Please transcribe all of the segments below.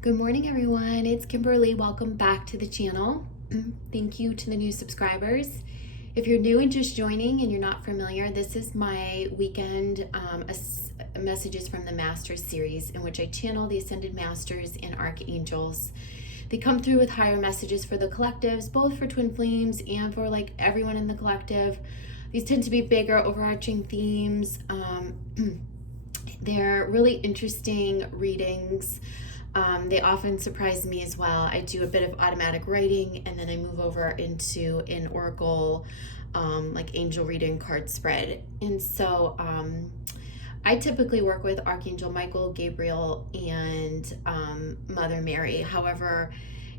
Good morning, everyone. It's Kimberly. Welcome back to the channel. Thank you to the new subscribers. If you're new and just joining and you're not familiar, this is my weekend messages from the Masters series in which I channel the Ascended Masters and Archangels. They come through with higher messages for the collectives, both for Twin Flames and for like everyone in the collective. These tend to be bigger, overarching themes. They're really interesting readings. They often surprise me as well. I do a bit of automatic writing and then I move over into an oracle, like angel reading card spread. And so I typically work with Archangel Michael, Gabriel, and Mother Mary. However,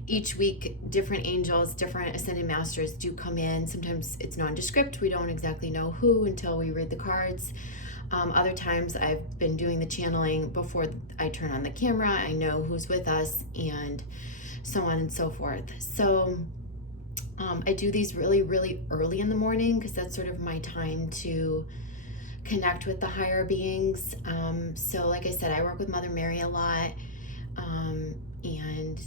each week, different angels, different ascended masters do come in. Sometimes it's nondescript. We don't exactly know who until we read the cards. Other times I've been doing the channeling before I turn on the camera. I know who's with us and so on and so forth. So I do these really, really early in the morning because that's sort of my time to connect with the higher beings. So like I said, I work with Mother Mary a lot, and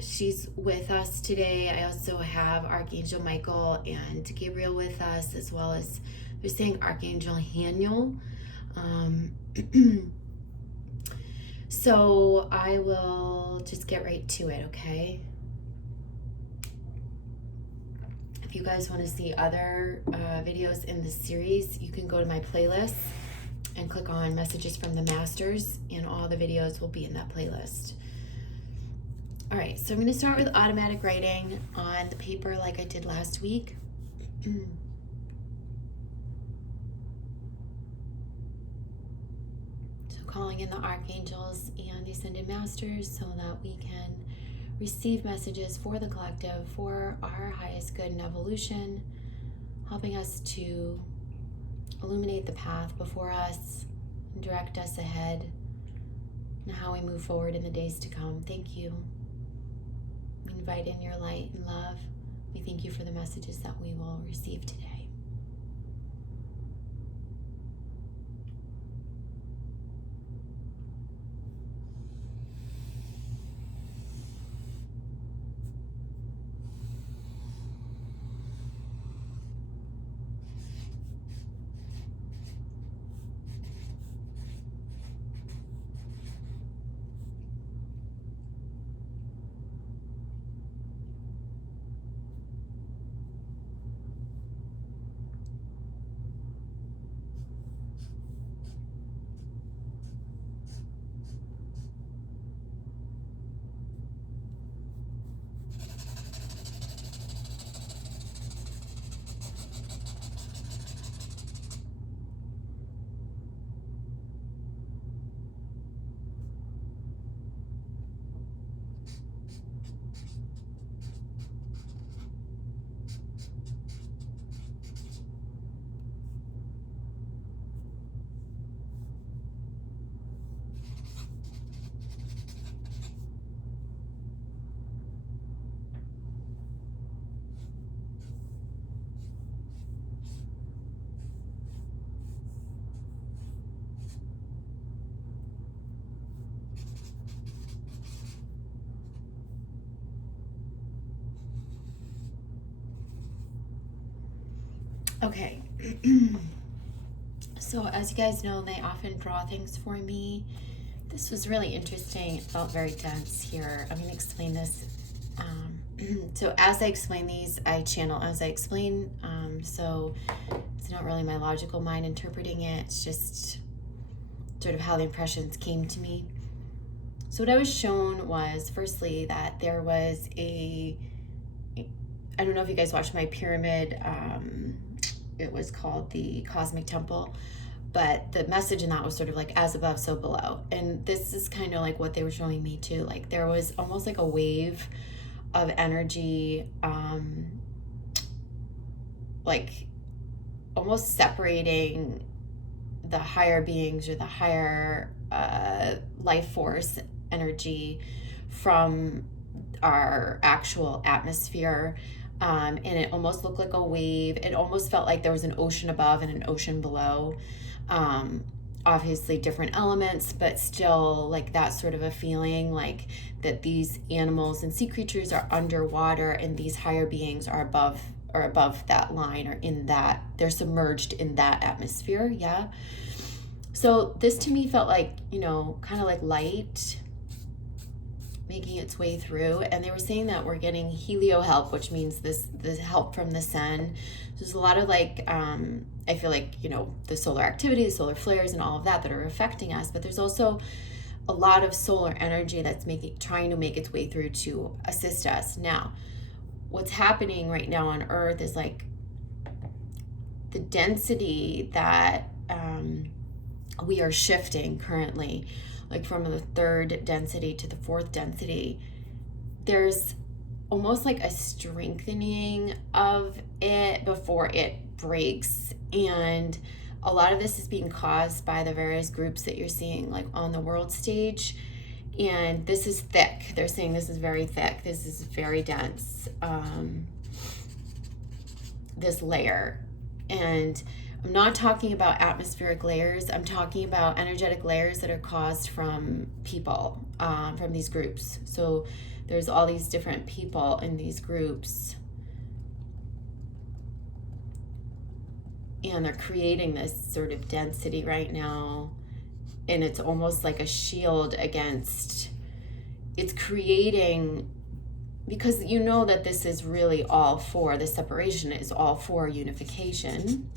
she's with us today. I also have Archangel Michael and Gabriel with us, as well as they're saying Archangel Haniel. So I will just get right to it, okay? If you guys want to see other videos in this series, you can go to my playlist and click on Messages from the Masters, and all the videos will be in that playlist. All right, so I'm going to start with automatic writing on the paper like I did last week. So calling in the archangels and the ascended masters so that we can receive messages for the collective, for our highest good and evolution, helping us to illuminate the path before us and direct us ahead and how we move forward in the days to come. Thank you. We invite in your light and love. We thank you for the messages that we will receive today. Okay. So as you guys know, they often draw things for me. This was really interesting. It felt very dense here. I'm going to explain this. So as I explain these, I channel as I explain. So it's not really my logical mind interpreting it. It's just sort of how the impressions came to me. So what I was shown was, firstly, that there was I don't know if you guys watched my pyramid. It was called the Cosmic Temple, but the message in that was sort of like as above, so below. And this is kind of like what they were showing me too. Like there was almost like a wave of energy, like almost separating the higher beings or the higher life force energy from our actual atmosphere. And it almost looked like a wave. It almost felt like there was an ocean above and an ocean below. obviously different elements, but still like that sort of a feeling like that these animals and sea creatures are underwater and these higher beings are above that line, or in that, they're submerged in that atmosphere. Yeah. So this to me felt like, kind of like light making its way through, and they were saying that we're getting helio help, which means this help from the sun. So there's a lot of like I feel like the solar activity, the solar flares and all of that are affecting us, but there's also a lot of solar energy that's trying to make its way through to assist us. Now what's happening right now on Earth is like the density that we are shifting currently, like from the third density to the fourth density. There's almost like a strengthening of it before it breaks, and a lot of this is being caused by the various groups that you're seeing like on the world stage. And this is thick. They're saying this is very thick. This is very dense, this layer. And I'm not talking about atmospheric layers. I'm talking about energetic layers that are caused from people, from these groups. So there's all these different people in these groups, and they're creating this sort of density right now. And it's almost like a shield against, it's creating, because that this is really all for, the separation is all for unification.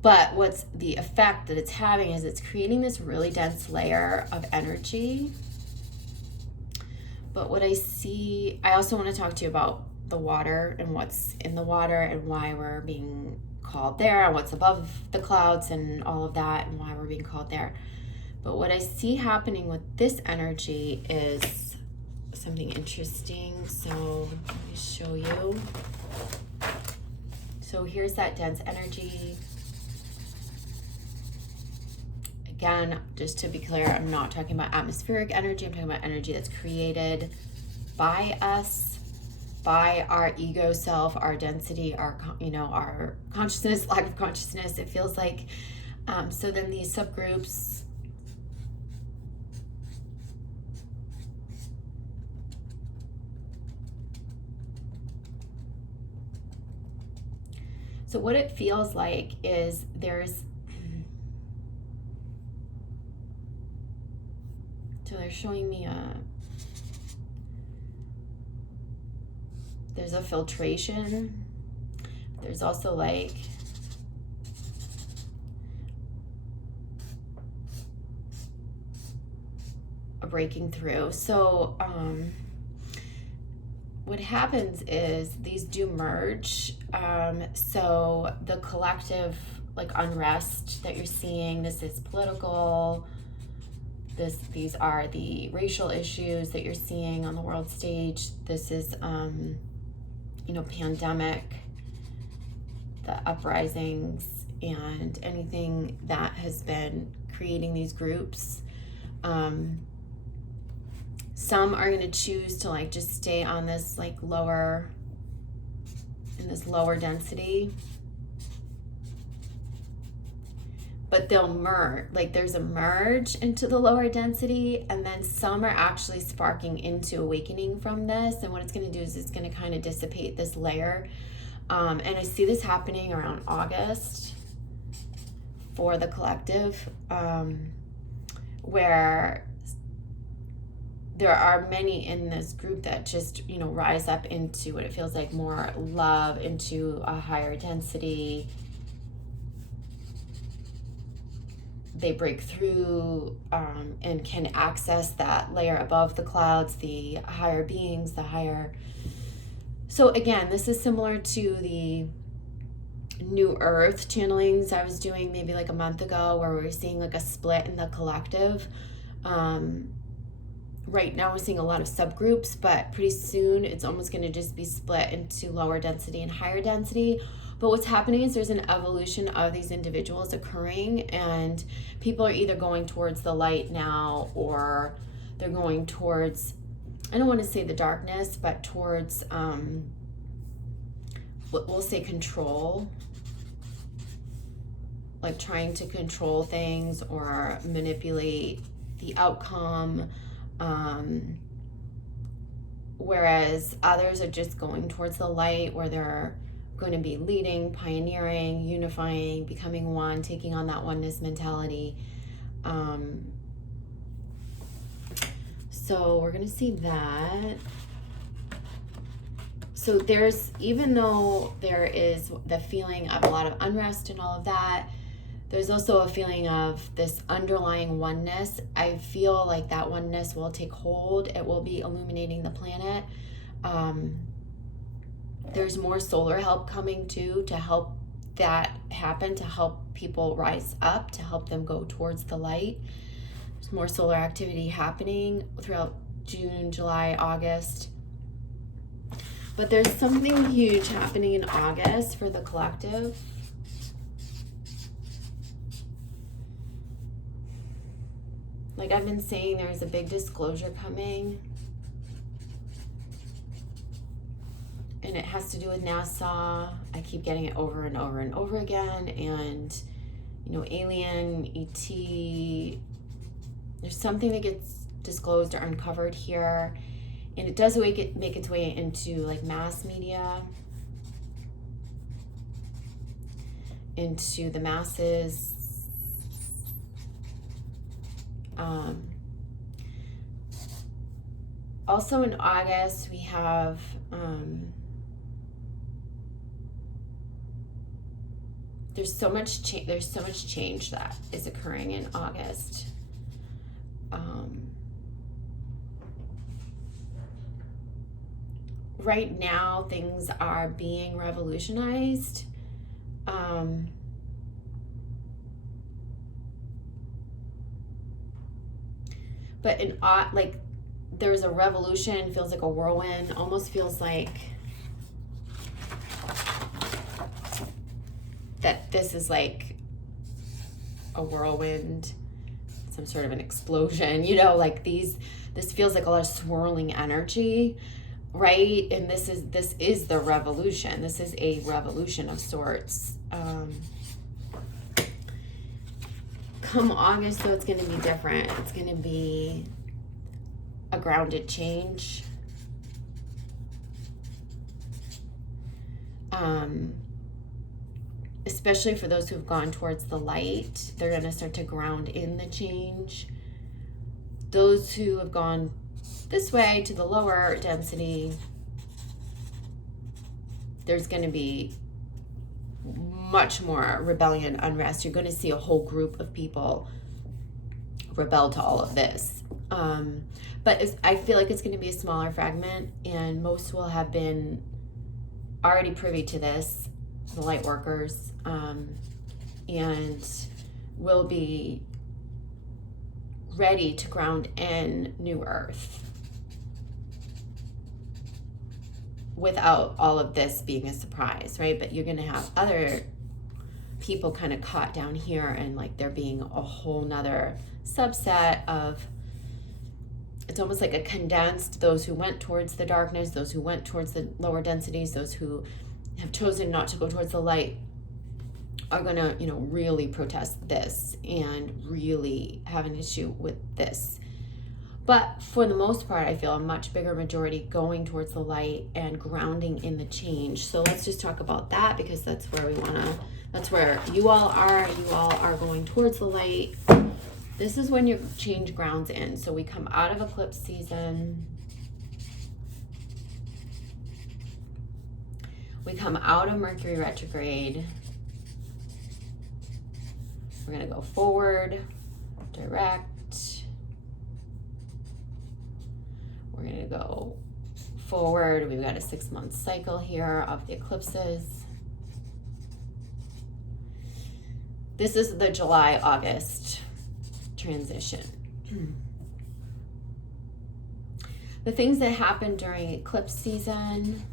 But what's the effect that it's having is it's creating this really dense layer of energy. But what I see, I also want to talk to you about the water and what's in the water and why we're being called there, and what's above the clouds and all of that, and why we're being called there. But what I see happening with this energy is something interesting. So let me show you. So here's that dense energy. Again, just to be clear, I'm not talking about atmospheric energy. I'm talking about energy that's created by us, by our ego self, our density, our consciousness, lack of consciousness. It feels like, so then these subgroups, so what it feels like is so they're showing me there's a filtration. There's also like a breaking through. So what happens is these do merge. So the collective like unrest that you're seeing, this is political. These are the racial issues that you're seeing on the world stage. This is, pandemic, the uprisings, and anything that has been creating these groups. Some are going to choose to like just stay on this like lower density. But they'll merge, like there's a merge into the lower density, and then some are actually sparking into awakening from this. And what it's going to do is it's going to kind of dissipate this layer. And I see this happening around August for the collective, where there are many in this group that just, rise up into what it feels like more love, into a higher density. They break through and can access that layer above the clouds, the higher beings, the higher. So again, this is similar to the New Earth channelings I was doing maybe like a month ago, where we were seeing like a split in the collective. Right now we're seeing a lot of subgroups, but pretty soon it's almost going to just be split into lower density and higher density. But what's happening is there's an evolution of these individuals occurring, and people are either going towards the light now, or they're going towards, I don't want to say the darkness, but towards, we'll say control. like trying to control things or manipulate the outcome. Whereas others are just going towards the light, where they're going to be leading, pioneering, unifying, becoming one, taking on that oneness mentality. So we're going to see that. So there's, even though there is the feeling of a lot of unrest and all of that, there's also a feeling of this underlying oneness. I feel like that oneness will take hold. It will be illuminating the planet. There's more solar help coming too, to help that happen, to help people rise up, to help them go towards the light. There's more solar activity happening throughout June, July, August. But there's something huge happening in August for the collective. Like I've been saying, there's a big disclosure coming. And it has to do with NASA. I keep getting it over and over and over again. And, you know, alien, ET, there's something that gets disclosed or uncovered here. And it does make its way into like mass media, into the masses. Also in August, we have there's so much change that is occurring in August. Right now, things are being revolutionized. But in like there's a revolution, feels like a whirlwind, almost feels like that this is like a whirlwind, some sort of an explosion, you know, like this feels like a lot of swirling energy, right? And this is the revolution. This is a revolution of sorts. Come August, though, it's going to be different. It's going to be a grounded change. Especially for those who've gone towards the light, they're going to start to ground in the change. Those who have gone this way to the lower density, there's going to be much more rebellion, unrest. You're going to see a whole group of people rebel to all of this. But I feel like it's going to be a smaller fragment, and most will have been already privy to this, the light workers, and will be ready to ground in New Earth without all of this being a surprise, right? But you're going to have other people kind of caught down here, and like there being a whole nother subset of, it's almost like a condensed, those who went towards the darkness, those who went towards the lower densities, those who have chosen not to go towards the light are going to, you know, really protest this and really have an issue with this. But for the most part, I feel a much bigger majority going towards the light and grounding in the change. So let's just talk about that, because that's where we want to, that's where you all are. You all are going towards the light. This is when your change grounds in. So we come out of eclipse season. We come out of Mercury retrograde. We're going to go forward, direct. We're going to go forward. We've got a 6-month cycle here of the eclipses. This is the July-August transition. The things that happen during eclipse season.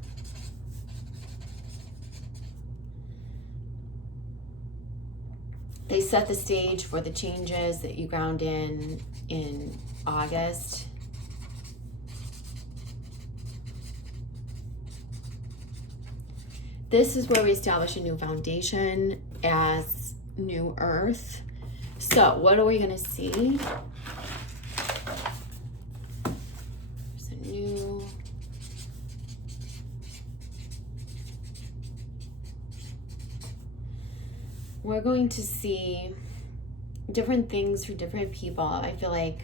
They set the stage for the changes that you ground in August. This is where we establish a new foundation as new earth. So what are we going to see? There's a new... We're going to see different things for different people. I feel like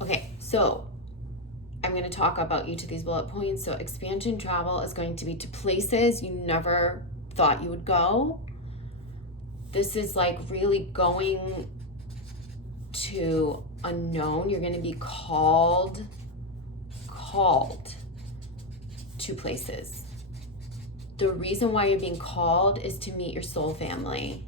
okay, so I'm going to talk about each of these bullet points. So expansion travel is going to be to places you never thought you would go. This is like really going to unknown. You're going to be called to places. The reason why you're being called is to meet your soul family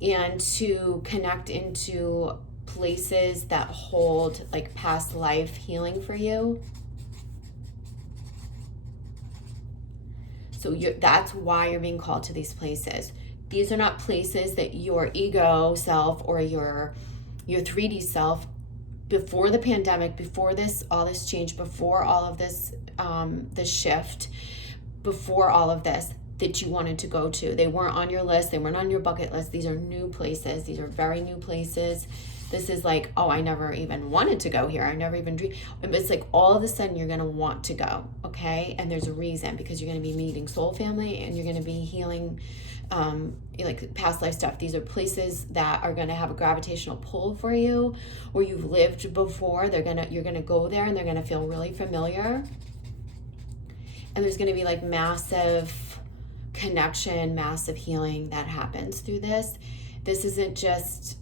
and to connect into places that hold like past life healing for you. So that's why you're being called to these places. These are not places that your ego self or your 3D self, before the pandemic, before all this change, before all of this, this shift, before all of this, that you wanted to go to. They weren't on your list. They weren't on your bucket list. These are new places. These are very new places. This is like, oh, I never even wanted to go here. I never even dreamed. It's like all of a sudden you're going to want to go, okay? And there's a reason, because you're going to be meeting soul family and you're going to be healing like past life stuff. These are places that are going to have a gravitational pull for you, or you've lived before. You're going to go there and they're going to feel really familiar. And there's going to be like massive connection, massive healing that happens through this. This isn't just,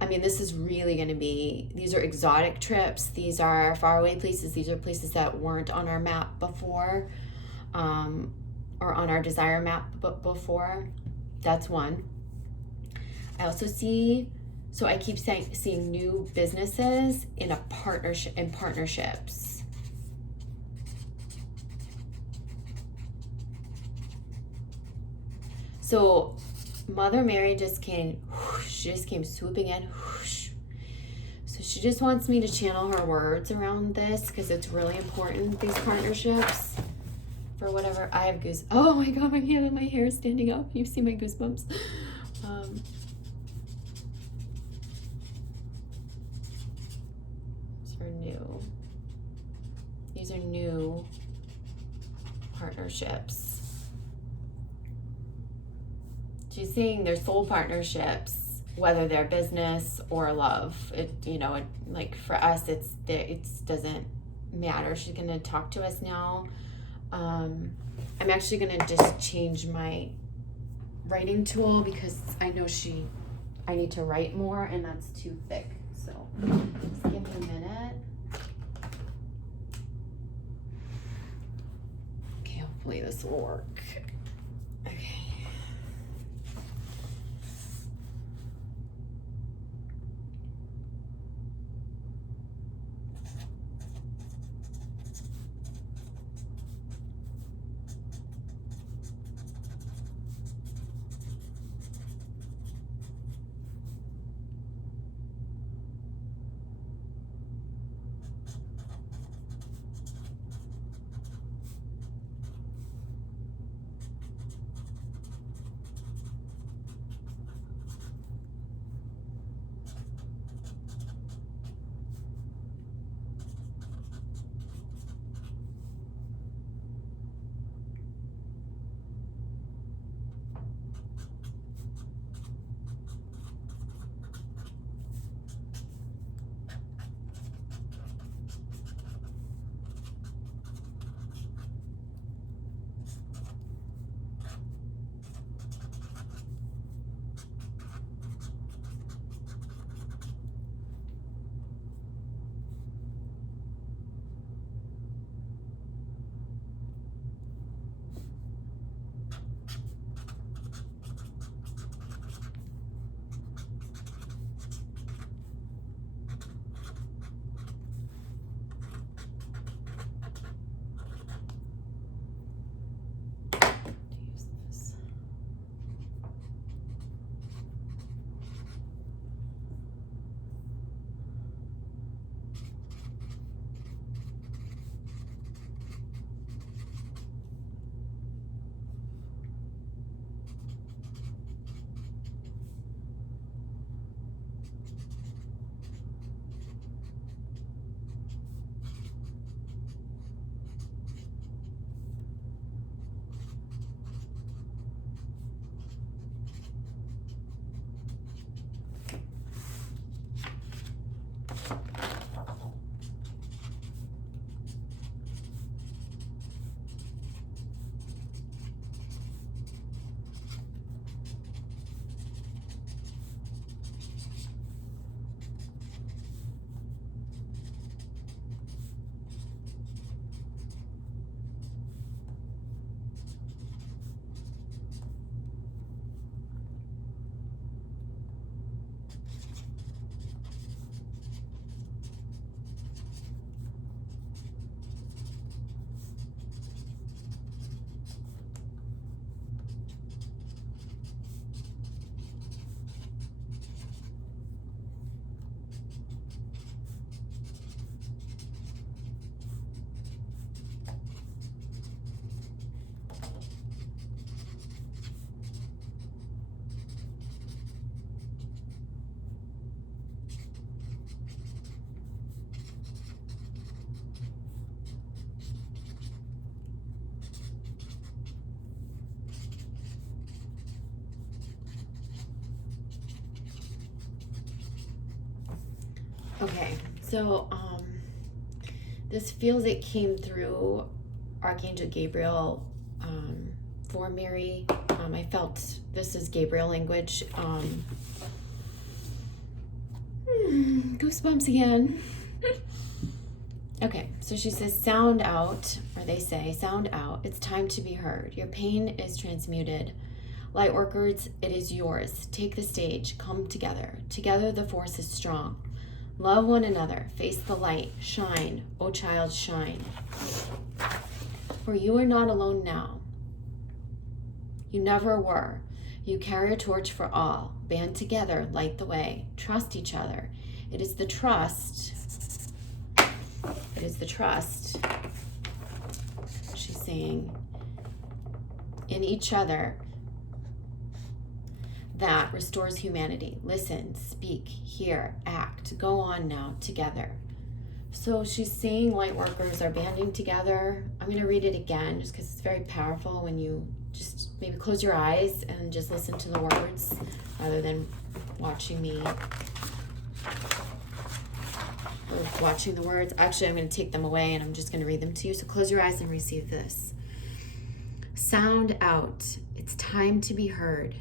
this is really going to be, these are exotic trips. These are faraway places. These are places that weren't on our map before, or on our desire map before. That's one. I also see, so I keep seeing new businesses in partnerships. So Mother Mary she just came swooping in. So she just wants me to channel her words around this, because it's really important, these partnerships. For whatever, I have goose. Oh my God, my hair is standing up. You see my goosebumps. These are new partnerships. She's saying they're soul partnerships, whether they're business or love. Like for us, it doesn't matter. She's gonna talk to us now. I'm actually gonna just change my writing tool, because I know I need to write more and that's too thick. So just give me a minute. Okay, hopefully this will work. Okay. Okay, so this feels it came through Archangel Gabriel for Mary. I felt this is Gabriel language. Goosebumps again. Okay, so she says, sound out, or they say, sound out. It's time to be heard. Your pain is transmuted. Light workers, it is yours. Take the stage. Come together. Together the force is strong. Love one another. Face the light. Shine, O child, shine. For you are not alone now. You never were. You carry a torch for all. Band together, light the way. Trust each other. It is the trust. It is the trust, she's saying, in each other that restores humanity. Listen, speak, hear, act. Go on now together. So she's saying light workers are banding together. I'm going to read it again just because it's very powerful when you just maybe close your eyes and just listen to the words rather than watching me or watching the words. Actually, I'm going to take them away and I'm just going to read them to you. So close your eyes and receive this. Sound out. It's time to be heard.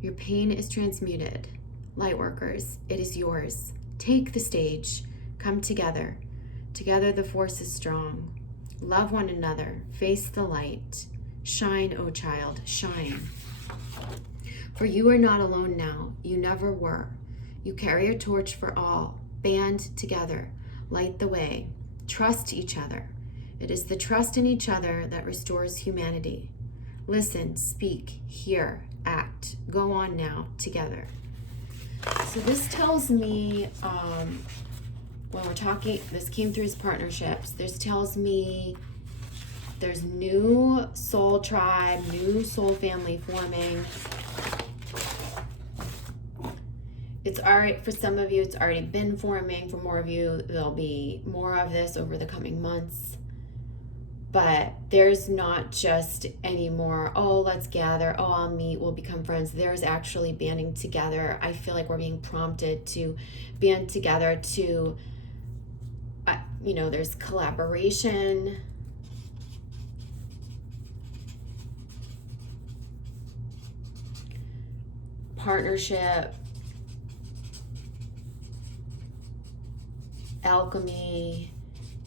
Your pain is transmuted. Light workers, it is yours. Take the stage. Come together. Together the force is strong. Love one another. Face the light. Shine, O child, shine. For you are not alone now. You never were. You carry a torch for all. Band together. Light the way. Trust each other. It is the trust in each other that restores humanity. Listen, speak, hear, act. Go on now together. So this tells me, when we're talking, this came through his partnerships. This tells me there's new soul tribe, new soul family forming. It's already, for some of you, it's already been forming. For more of you, there'll be more of this over the coming months. But there's not just any more, oh, let's gather, oh, I'll meet, we'll become friends. There's actually banding together. I feel like we're being prompted to band together to, there's collaboration. Partnership. Alchemy,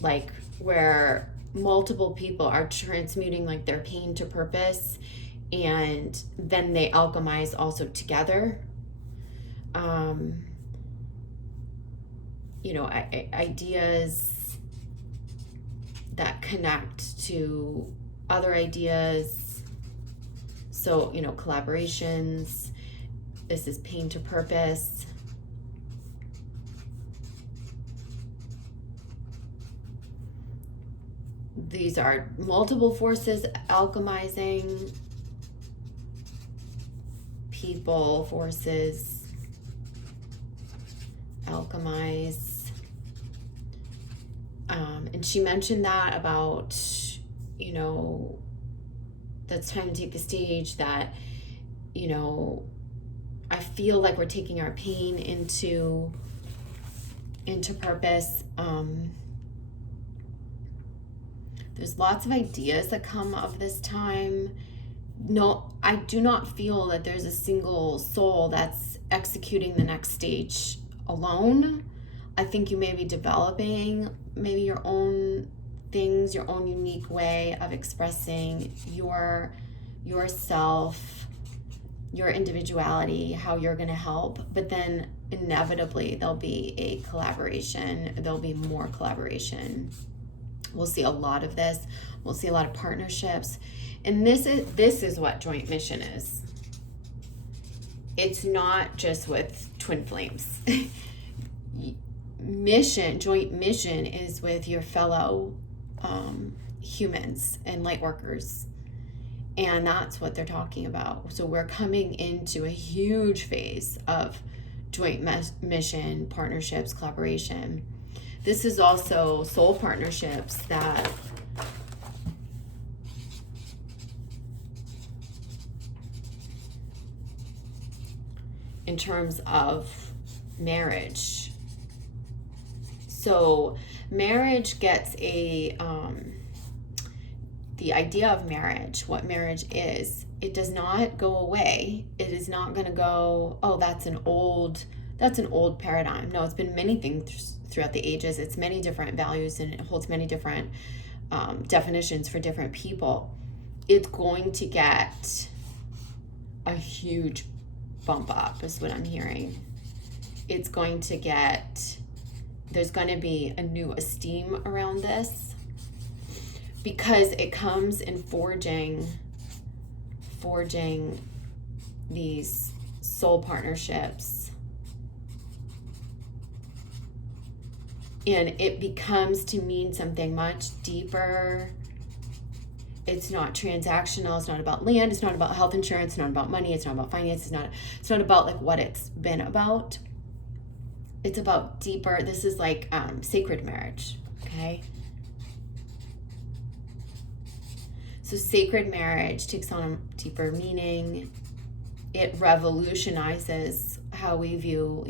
like where multiple people are transmuting like their pain to purpose, and then they alchemize also together. Ideas that connect to other ideas. So, collaborations. This is pain to purpose. These are multiple forces alchemizing, people, forces, alchemize. And she mentioned that about, that's time to take the stage, that, I feel like we're taking our pain into into purpose. There's lots of ideas that come of this time. No, I do not feel that there's a single soul that's executing the next stage alone. I think you may be developing maybe your own things, your own unique way of expressing yourself, your individuality, how you're going to help. But then inevitably there'll be a collaboration. There'll be more collaboration. We'll see a lot of this. We'll see a lot of partnerships. And this is what joint mission is. It's not just with twin flames. Joint mission is with your fellow humans and light workers. And that's what they're talking about. So we're coming into a huge phase of joint mission, partnerships, collaboration. This is also soul partnerships that in terms of marriage. So marriage gets the idea of marriage, what marriage is, it does not go away. It is not going to go, oh, that's an old paradigm. No, it's been many things throughout the ages. It's many different values, and it holds many different definitions for different people. It's going to get a huge bump up is what I'm hearing. It's going to get, there's going to be a new esteem around this, because it comes in forging these soul partnerships, and it becomes to mean something much deeper. It's not transactional. It's not about land. It's not about health insurance. It's not about money. It's not about finance. It's not about like what it's been about. It's about deeper. This is like sacred marriage. Okay. So sacred marriage takes on a deeper meaning. It revolutionizes how we view,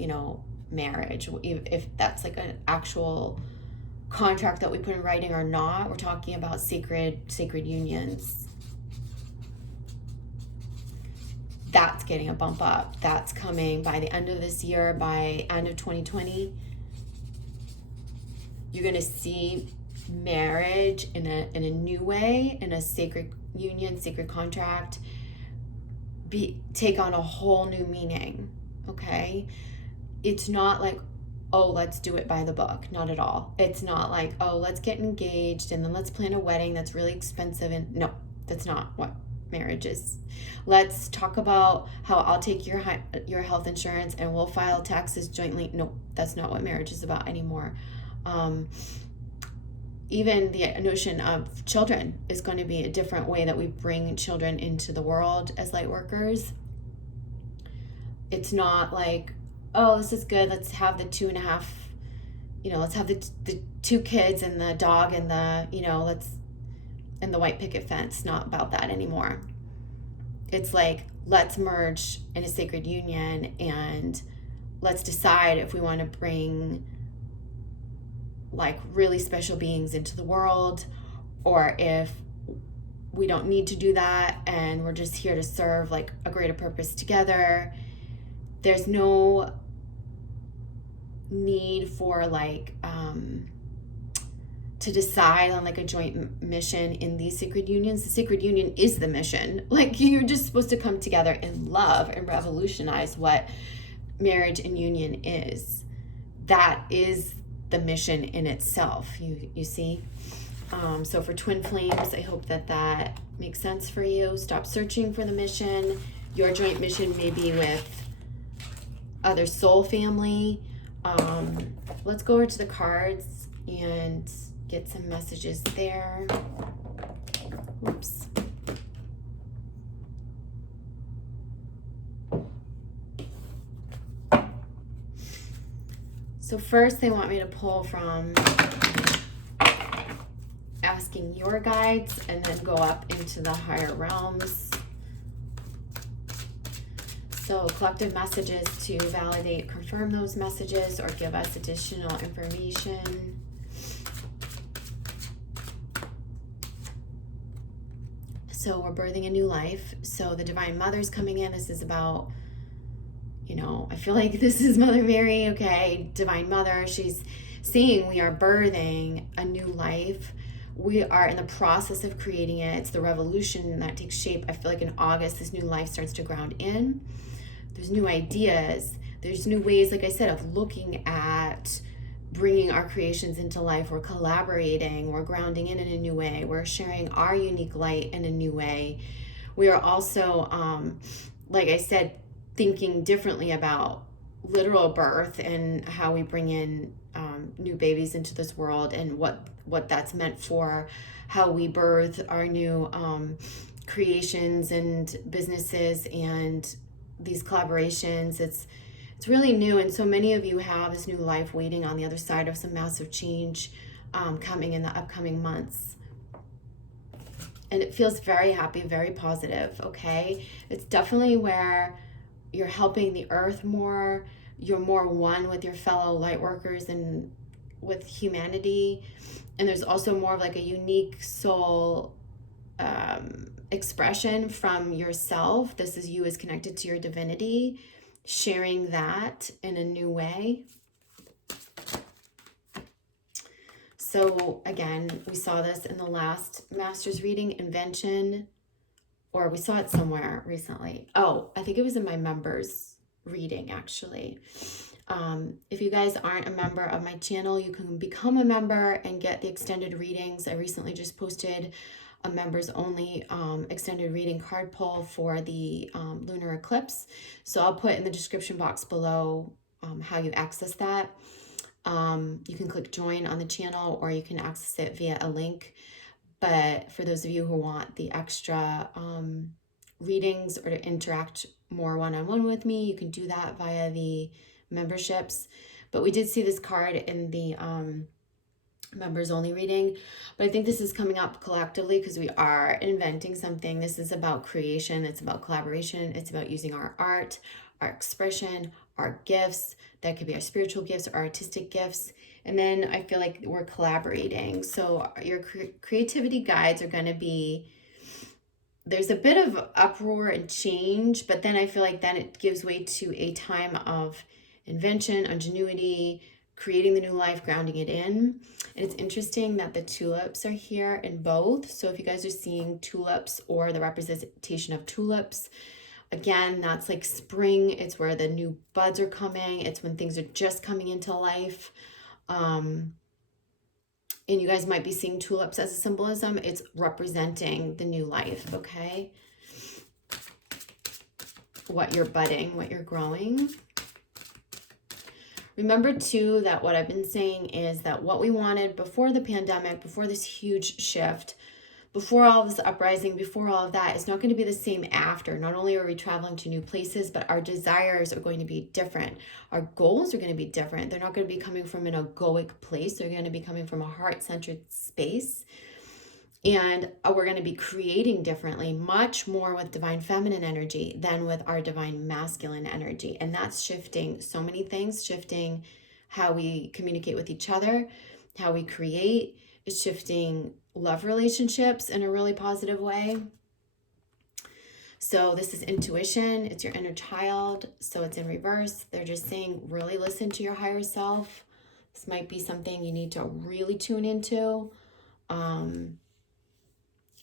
marriage. If that's like an actual contract that we put in writing or not, we're talking about sacred unions. That's getting a bump up. That's coming by the end of this year, by end of 2020. You're going to see marriage in a new way, in a sacred union, sacred contract, take on a whole new meaning. Okay, it's not like, oh, let's do it by the book. Not at all. It's not like, oh, let's get engaged and then let's plan a wedding that's really expensive. And no, that's not what marriage is. Let's talk about how I'll take your health insurance and we'll file taxes jointly. No, that's not what marriage is about anymore. Even the notion of children is going to be a different way that we bring children into the world as light workers. It's not like, oh, this is good, let's have the 2.5, let's have the 2 kids and the dog and the, and the white picket fence. Not about that anymore. It's like, let's merge in a sacred union and let's decide if we want to bring like really special beings into the world, or if we don't need to do that and we're just here to serve like a greater purpose together. There's no need for like to decide on like a joint mission in these sacred unions. The sacred union is the mission. Like, you're just supposed to come together in love and revolutionize what marriage and union is. That is the mission in itself, you see. So for twin flames, I hope that makes sense for you. Stop searching for the mission. Your joint mission may be with other soul family. Let's go over to the cards and get some messages there. Oops. So first they want me to pull from asking your guides and then go up into the higher realms. So collective messages to validate, confirm those messages, or give us additional information. So we're birthing a new life. So the Divine Mother's coming in. This is about, you know, I feel like this is Mother Mary, okay? Divine Mother, she's saying we are birthing a new life. We are in the process of creating it. It's the revolution that takes shape. I feel like in August, this new life starts to ground in. There's new ideas. There's new ways, like I said, of looking at bringing our creations into life. We're collaborating. We're grounding in a new way. We're sharing our unique light in a new way. We are also, like I said, thinking differently about literal birth and how we bring in new babies into this world and what that's meant for how we birth our new creations and businesses and these collaborations. It's really new, and so many of you have this new life waiting on the other side of some massive change coming in the upcoming months. And it feels very happy, very positive, okay? It's definitely where you're helping the earth more. You're more one with your fellow light workers and with humanity. And there's also more of like a unique soul expression from yourself. This is you as connected to your divinity, sharing that in a new way. So again, we saw this in the last Master's reading, Invention, or we saw it somewhere recently. Oh, I think it was in my members reading, actually. If you guys aren't a member of my channel, you can become a member and get the extended readings. I recently just posted a members only extended reading card pull for the lunar eclipse. So I'll put in the description box below how you access that. You can click join on the channel, or you can access it via a link. But for those of you who want the extra readings or to interact more one-on-one with me, you can do that via the memberships. But we did see this card in the members only reading, but I think this is coming up collectively because we are inventing something. This is about creation. It's about collaboration. It's about using our art, our expression, our gifts. That could be our spiritual gifts or artistic gifts. And then I feel like we're collaborating. So your creativity guides are going to be, there's a bit of uproar and change, but then I feel like then it gives way to a time of invention, ingenuity, creating the new life, grounding it in. And it's interesting that the tulips are here in both. So if you guys are seeing tulips or the representation of tulips, again, that's like spring. It's where the new buds are coming. It's when things are just coming into life. And you guys might be seeing tulips as a symbolism. It's representing the new life, okay? What you're budding, what you're growing. Remember too that what I've been saying is that what we wanted before the pandemic, before this huge shift, before all this uprising, before all of that, it's not going to be the same after. Not only are we traveling to new places, but our desires are going to be different. Our goals are going to be different. They're not going to be coming from an egoic place. They're going to be coming from a heart-centered space. And we're going to be creating differently, much more with divine feminine energy than with our divine masculine energy. And that's shifting so many things, shifting how we communicate with each other, how we create. It's shifting love relationships in a really positive way. So this is intuition. It's your inner child. So it's in reverse. They're just saying, really listen to your higher self. This might be something you need to really tune into.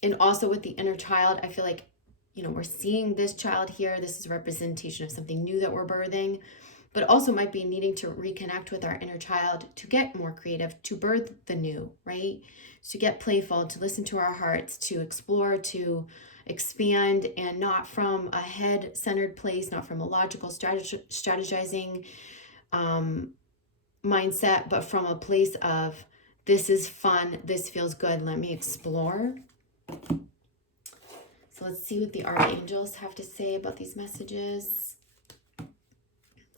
And also with the inner child, I feel like, you know, we're seeing this child here. This is a representation of something new that we're birthing, but also might be needing to reconnect with our inner child to get more creative, to birth the new, right? To get playful, to listen to our hearts, to explore, to expand, and not from a head-centered place, not from a logical strategizing mindset, but from a place of, this is fun, this feels good, let me explore. So let's see what the archangels have to say about these messages,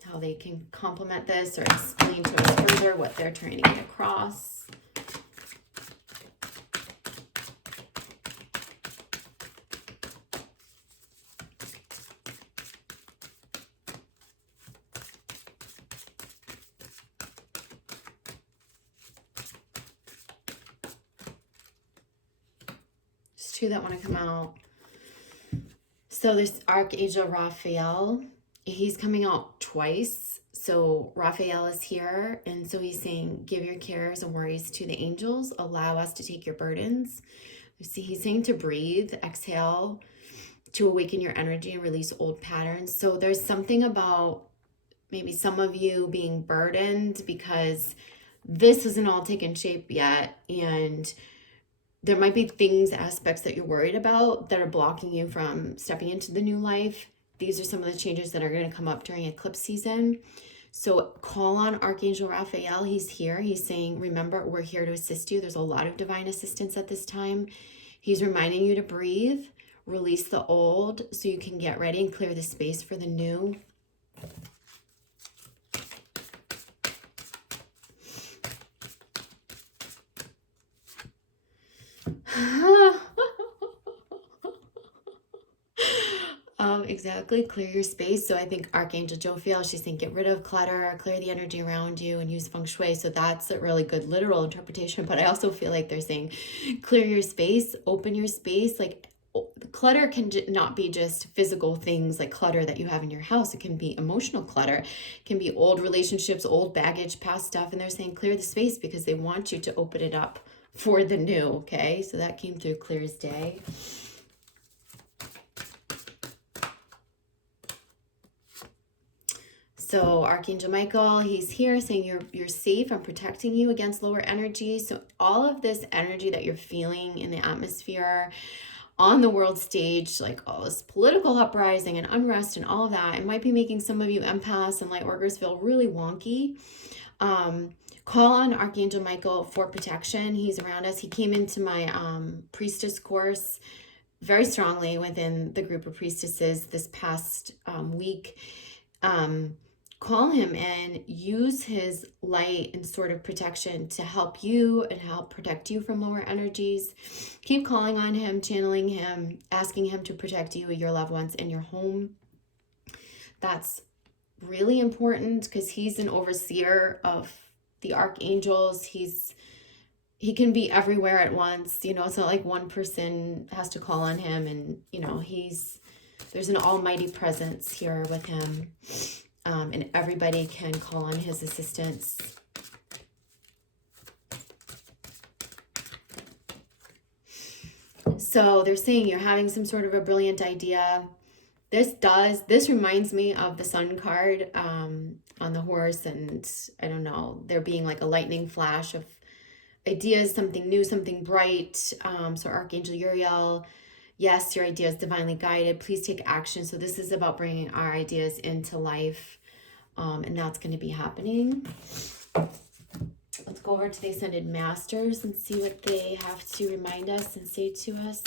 how they can complement this or explain to us further what they're trying to get across. two that want to come out. So this Archangel Raphael, he's coming out twice. So Raphael is here, and so he's saying, give your cares and worries to the angels. Allow us to take your burdens. See, he's saying to breathe, exhale, to awaken your energy and release old patterns. So there's something about maybe some of you being burdened because this isn't all taken shape yet, and there might be things, aspects that you're worried about that are blocking you from stepping into the new life. These are some of the changes that are going to come up during eclipse season. So call on Archangel Raphael. He's here. He's saying, remember, we're here to assist you. There's a lot of divine assistance at this time. He's reminding you to breathe, release the old so you can get ready and clear the space for the new. Exactly. Clear your space. So I think Archangel Jophiel, she's saying get rid of clutter, clear the energy around you, and use feng shui. So that's a really good literal interpretation. But I also feel like they're saying clear your space, open your space. Like clutter can not be just physical things like clutter that you have in your house. It can be emotional clutter. It can be old relationships, old baggage, past stuff. And they're saying clear the space because they want you to open it up for the new. Okay. So that came through clear as day. So Archangel Michael, he's here saying you're safe. I'm protecting you against lower energy. So all of this energy that you're feeling in the atmosphere, on the world stage, like all this political uprising and unrest and all of that, it might be making some of you empaths and light workers feel really wonky. Call on Archangel Michael for protection. He's around us. He came into my Priestess course very strongly within the group of priestesses this past week. Call him and use his light and sort of protection to help you and help protect you from lower energies. Keep calling on him, channeling him, asking him to protect you, your loved ones, and your home. That's really important because he's an overseer of the archangels. He can be everywhere at once. You know, it's not like one person has to call on him, and you know, there's an almighty presence here with him. And everybody can call on his assistance. So they're saying you're having some sort of a brilliant idea. This reminds me of the sun card on the horse, and I don't know, there being like a lightning flash of ideas, something new, something bright. So Archangel Uriel, yes, your idea is divinely guided. Please take action. So this is about bringing our ideas into life. And that's going to be happening. Let's go over to the Ascended Masters and see what they have to remind us and say to us.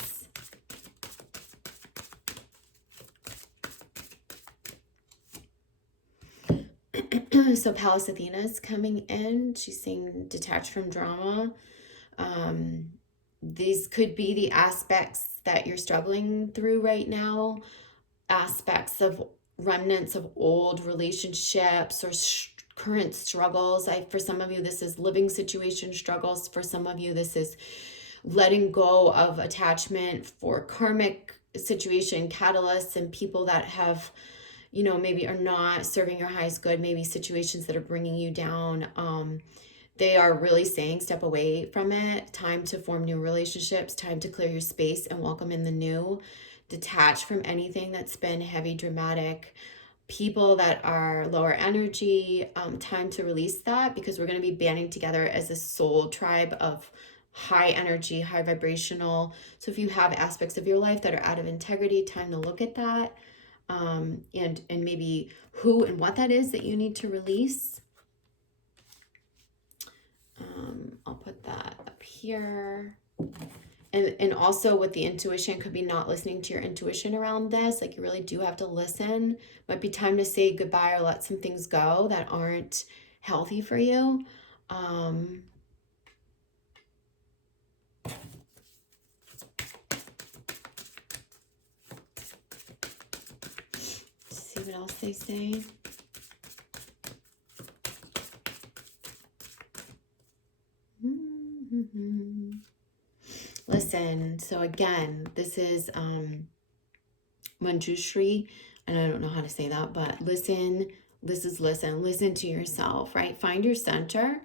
So Pallas Athena is coming in. She's saying detach from drama. These could be the aspects that you're struggling through right now. Aspects of remnants of old relationships or current struggles. For some of you, this is living situation struggles. For some of you, this is letting go of attachment. For karmic situation catalysts and people that have, you know, maybe are not serving your highest good, maybe situations that are bringing you down. They are really saying step away from it. Time to form new relationships, time to clear your space and welcome in the new. Detach from anything that's been heavy, dramatic. People that are lower energy, time to release that, because we're going to be banding together as a soul tribe of high energy, high vibrational. So if you have aspects of your life that are out of integrity, time to look at that, and maybe who and what that is that you need to release. I'll put that up here. And also with the intuition, could be not listening to your intuition around this. Like you really do have to listen. Might be time to say goodbye or let some things go that aren't healthy for you. See what else they say. Listen. So again, this is Manjushri, and I don't know how to say that, but listen. This is listen to yourself, right? Find your center.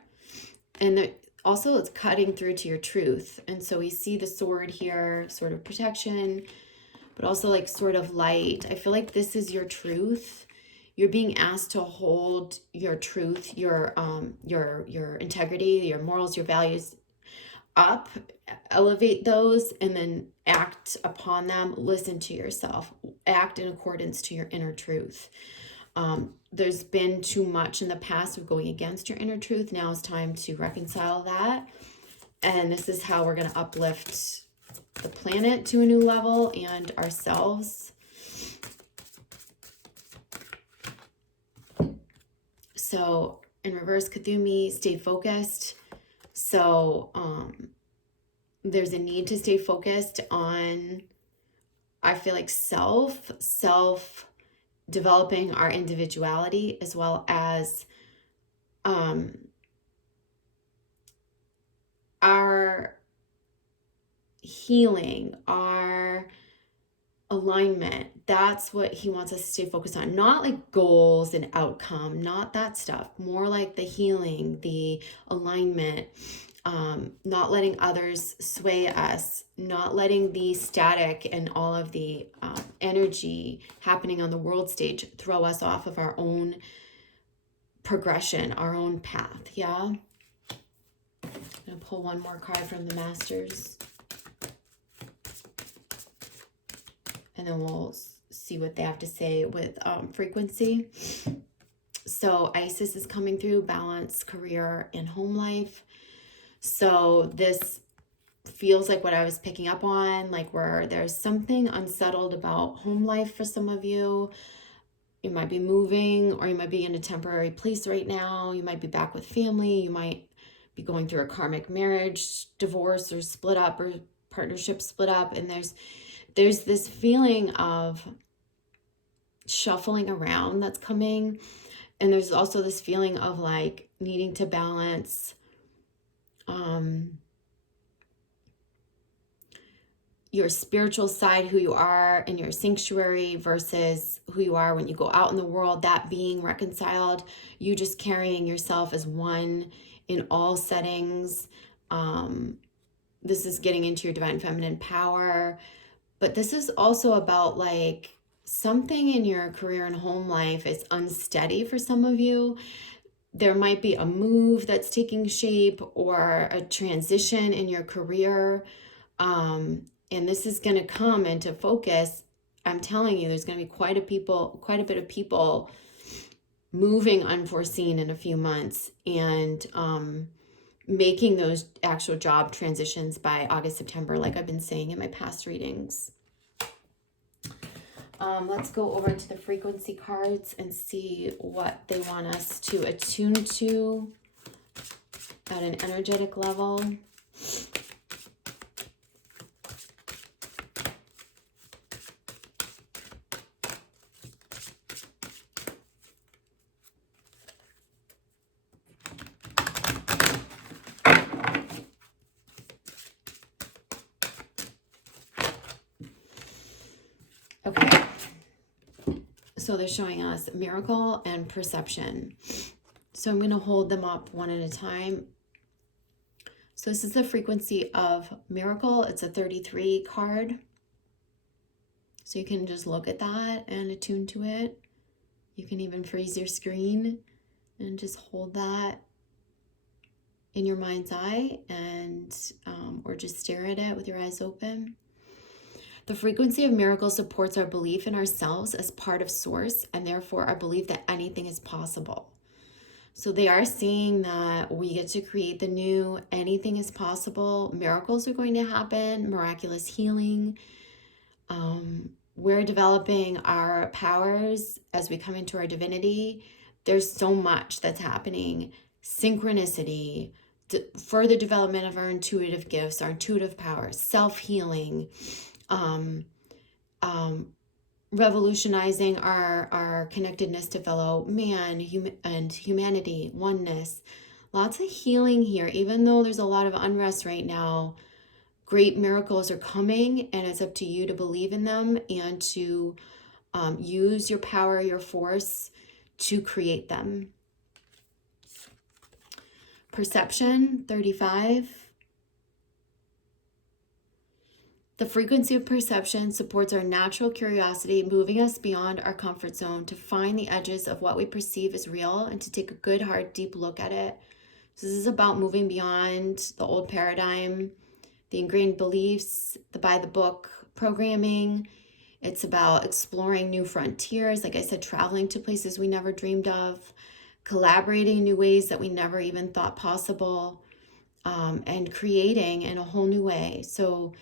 And also it's cutting through to your truth. And so we see the sword here, sort of protection, but also like sort of light. I feel like this is your truth. You're being asked to hold your truth, your integrity, your morals, your values up, elevate those, and then act upon them. Listen to yourself, act in accordance to your inner truth. There's been too much in the past of going against your inner truth. Now it's time to reconcile that. And this is how we're going to uplift the planet to a new level and ourselves. So in reverse, Kathumi, stay focused. So there's a need to stay focused on, I feel like self developing our individuality, as well as our healing, our alignment. That's what he wants us to stay focused on. Not like goals and outcome, not that stuff. More like the healing, the alignment, not letting others sway us, not letting the static and all of the energy happening on the world stage throw us off of our own progression, our own path. Yeah. I'm going to pull one more card from the Masters. And then we'll see what they have to say with frequency. So Isis is coming through, balance, career, and home life. So this feels like what I was picking up on, like where there's something unsettled about home life for some of you. You might be moving, or you might be in a temporary place right now. You might be back with family. You might be going through a karmic marriage, divorce, or split up, or partnership split up. And there's this feeling of shuffling around that's coming. And there's also this feeling of like needing to balance your spiritual side, who you are in your sanctuary, versus who you are when you go out in the world, that being reconciled, you just carrying yourself as one in all settings. This is getting into your divine feminine power, but this is also about like something in your career and home life is unsteady for some of you. There might be a move that's taking shape, or a transition in your career. And this is going to come into focus. I'm telling you, there's going to be quite a bit of people moving unforeseen in a few months, and making those actual job transitions by August, September, like I've been saying in my past readings. Let's go over to the frequency cards and see what they want us to attune to at an energetic level. Okay. So they're showing us miracle and perception. So I'm going to hold them up one at a time. So this is the frequency of miracle. It's a 33 card. So you can just look at that and attune to it. You can even freeze your screen and just hold that in your mind's eye, and or just stare at it with your eyes open. The frequency of miracle supports our belief in ourselves as part of source, and therefore our belief that anything is possible. So they are seeing that we get to create the new, anything is possible. Miracles are going to happen, miraculous healing. We're developing our powers as we come into our divinity. There's so much that's happening. Synchronicity, further development of our intuitive gifts, our intuitive powers, self-healing, revolutionizing our connectedness to fellow man and humanity, oneness. Lots of healing here, even though there's a lot of unrest right now. Great miracles are coming, and it's up to you to believe in them and to use your power, your force to create them. Perception, 35. The frequency of perception supports our natural curiosity, moving us beyond our comfort zone to find the edges of what we perceive as real and to take a good, hard, deep look at it. So this is about moving beyond the old paradigm, the ingrained beliefs, the by-the-book programming. It's about exploring new frontiers, like I said, traveling to places we never dreamed of, collaborating in new ways that we never even thought possible, and creating in a whole new way. So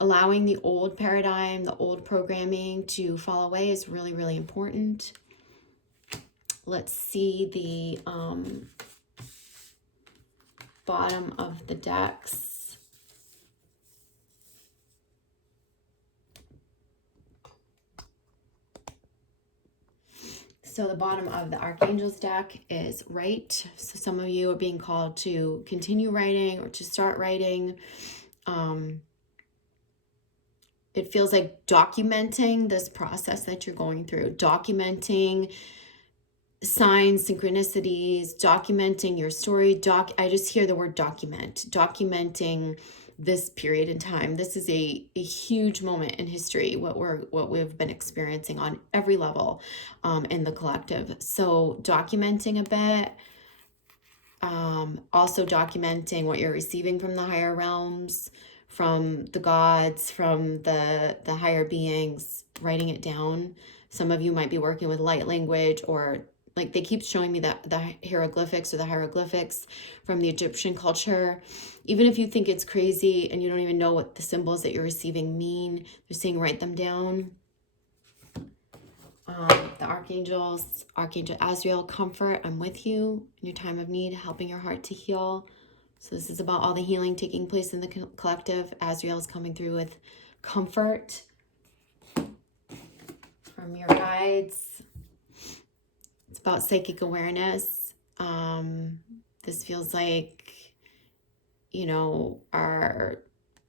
allowing the old paradigm, the old programming to fall away is really, really important. Let's see the bottom of the decks. So the bottom of the Archangel's deck is write. So some of you are being called to continue writing or to start writing. It feels like documenting this process that you're going through, documenting signs, synchronicities, documenting your story. I just hear the word documenting this period in time. This is a huge moment in history, what we've been experiencing on every level in the collective. So documenting a bit, also documenting what you're receiving from the higher realms, from the gods, from the higher beings, writing it down. Some of you might be working with light language, or like they keep showing me that the hieroglyphics or the hieroglyphics from the Egyptian culture. Even if you think it's crazy and you don't even know what the symbols that you're receiving mean, they're saying write them down. The archangels, Archangel Azrael, comfort, I'm with you in your time of need, helping your heart to heal. So this is about all the healing taking place in the collective. Azrael is coming through with comfort from your guides. It's about psychic awareness. This feels like, you know,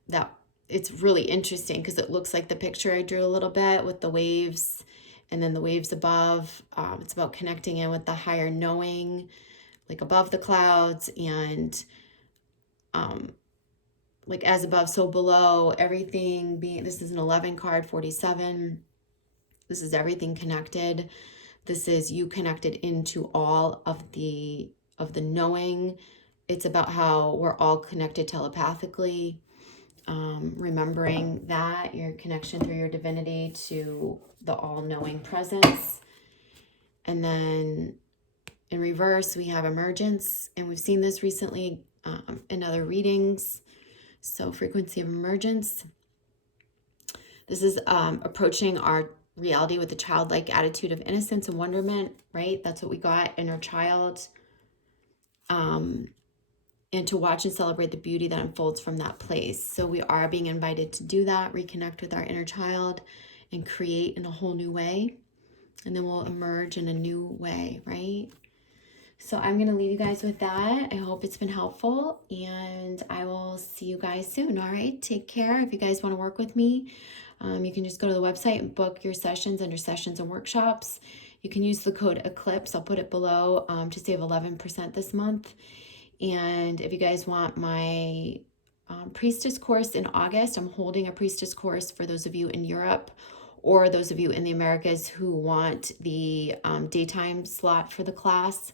that it's really interesting because it looks like the picture I drew a little bit with the waves and then the waves above. It's about connecting in with the higher knowing, like above the clouds, and like as above, so below, everything being, this is an 11 card, 47. This is everything connected. This is you connected into all of the knowing. It's about how we're all connected telepathically. Remembering that, your connection through your divinity to the all-knowing presence. And then in reverse, we have emergence. And we've seen this recently in other readings. So frequency of emergence. This is approaching our reality with a childlike attitude of innocence and wonderment, right? That's what we got in our child. And to watch and celebrate the beauty that unfolds from that place. So we are being invited to do that, reconnect with our inner child and create in a whole new way. And then we'll emerge in a new way, right? So I'm going to leave you guys with that. I hope it's been helpful, and I will see you guys soon. All right, take care. If you guys want to work with me, you can just go to the website and book your sessions under sessions and workshops. You can use the code ECLIPSE. I'll put it below to save 11% this month. And if you guys want my Priestess course in August, I'm holding a Priestess course for those of you in Europe or those of you in the Americas who want the daytime slot for the class.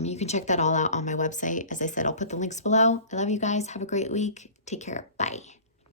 You can check that all out on my website. As I said, I'll put the links below. I love you guys. Have a great week. Take care. Bye.